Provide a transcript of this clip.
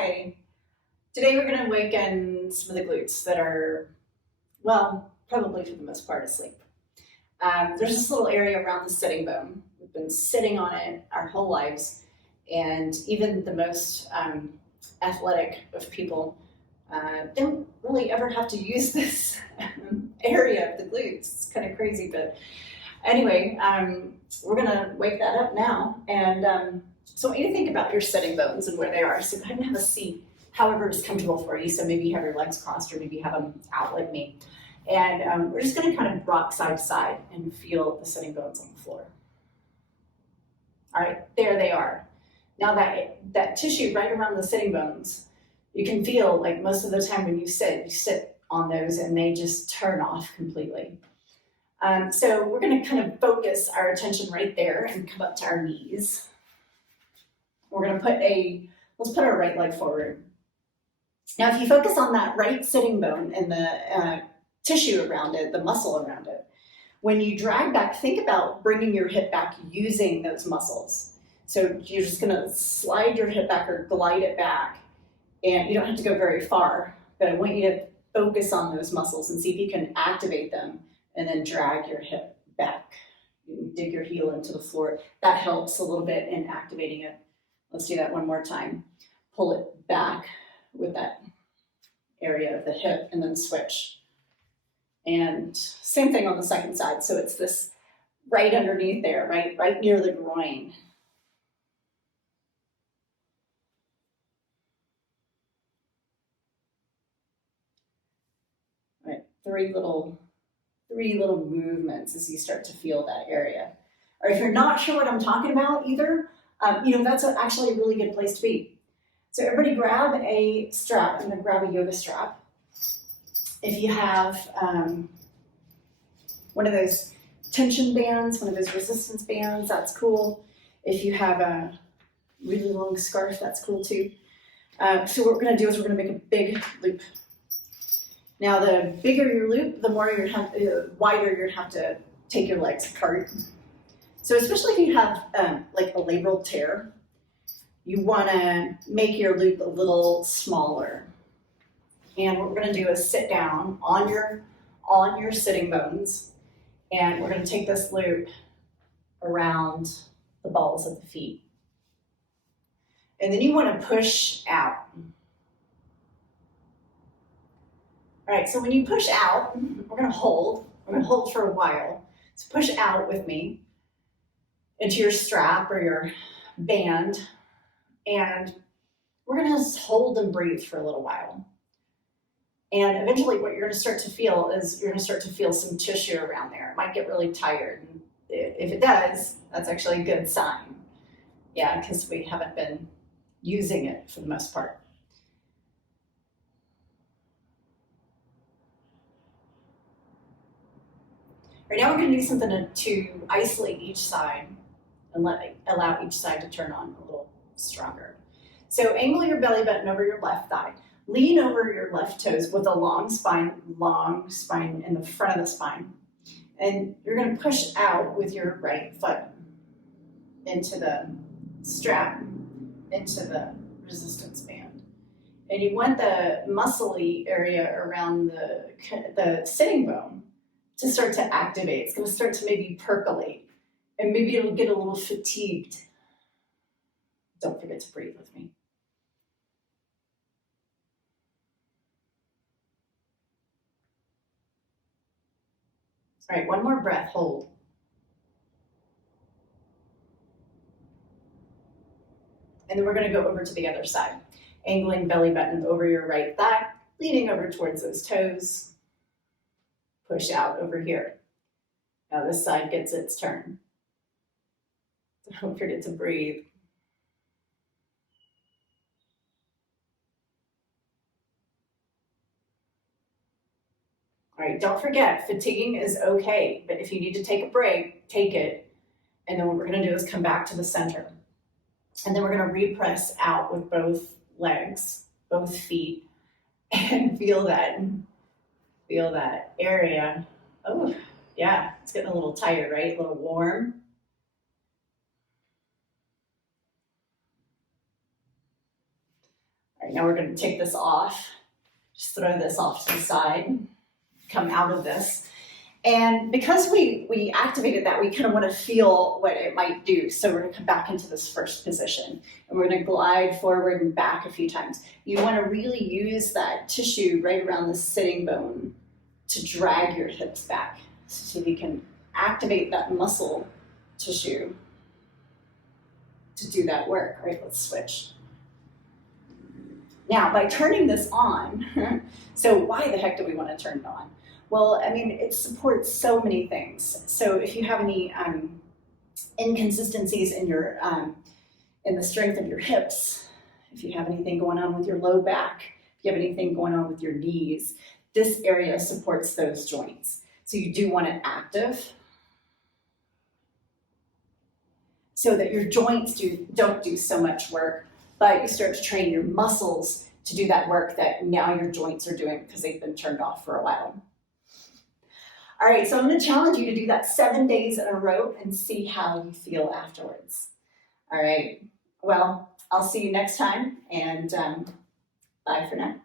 Hi! Today we're going to awaken some of the glutes that are, well, probably for the most part asleep. There's this little area around the sitting bone. We've been sitting on it our whole lives, and even the most athletic of people don't really ever have to use this area of the glutes. It's kind of crazy, but anyway, we're going to wake that up now. And so I want you to think about your sitting bones and where they are. So go ahead and have a seat, however is comfortable for you. So maybe you have your legs crossed, or maybe you have them out like me. And we're just going to kind of rock side to side and feel the sitting bones on the floor. All right, there they are. Now that tissue right around the sitting bones, you can feel like most of the time when you sit on those and they just turn off completely. So we're going to kind of focus our attention right there and come up to our knees. We're going to let's put our right leg forward. Now, if you focus on that right sitting bone and the tissue around it, the muscle around it, when you drag back, think about bringing your hip back using those muscles. So you're just going to slide your hip back or glide it back, and you don't have to go very far, but I want you to focus on those muscles and see if you can activate them, and then drag your hip back. You dig your heel into the floor. That helps a little bit in activating it. Let's do that one more time. Pull it back with that area of the hip and then switch. And same thing on the second side. So it's this right underneath there, right near the groin. All right, three little movements as you start to feel that area. Or if you're not sure what I'm talking about either, that's actually a really good place to be. So everybody grab a strap. I'm going to grab a yoga strap. If you have one of those tension bands, one of those resistance bands, that's cool. If you have a really long scarf, that's cool too. So what we're going to do is we're going to make a big loop. Now, the bigger your loop, the more wider you're have to take your legs apart. So especially if you have like a labral tear, you want to make your loop a little smaller. And what we're going to do is sit down on your sitting bones, and we're going to take this loop around the balls of the feet. And then you want to push out. All right, so when you push out, we're going to hold for a while. So push out with me into your strap or your band, and we're going to just hold and breathe for a little while. And eventually what you're going to start to feel is you're going to start to feel some tissue around there. It might get really tired. And if it does, that's actually a good sign. Yeah, because we haven't been using it for the most part. Right now we're going to do something to isolate each side and allow each side to turn on a little stronger. So angle your belly button over your left thigh. Lean over your left toes with a long spine in the front of the spine. And you're going to push out with your right foot into the strap, into the resistance band. And you want the muscly area around the sitting bone to start to activate. It's going to start to maybe percolate, and maybe it'll get a little fatigued. Don't forget to breathe with me. All right, one more breath, hold. And then we're going to go over to the other side, angling belly button over your right thigh, leaning over towards those toes. Push out over here. Now this side gets its turn. Don't forget to breathe. All right, don't forget, fatiguing is okay, but if you need to take a break, take it. And then what we're going to do is come back to the center. And then we're going to repress out with both legs, both feet, and feel that area. Oh, yeah, it's getting a little tired, right? A little warm. right, now we're going to take this off, just throw this off to the side, come out of this. And because we activated that, we kind of want to feel what it might do. So we're going to come back into this first position, and we're going to glide forward and back a few times. You want to really use that tissue right around the sitting bone to drag your hips back. So see if you can activate that muscle tissue to do that work. All right, let's switch. Now, by turning this on, so why the heck do we want to turn it on? Well, I mean, it supports so many things. So if you have any inconsistencies in your in the strength of your hips, if you have anything going on with your low back, if you have anything going on with your knees, this area supports those joints. So you do want it active so that your joints don't do so much work, but you start to train your muscles to do that work that now your joints are doing because they've been turned off for a while. All right, so I'm going to challenge you to do that 7 days in a row and see how you feel afterwards. All right, well, I'll see you next time, and bye for now.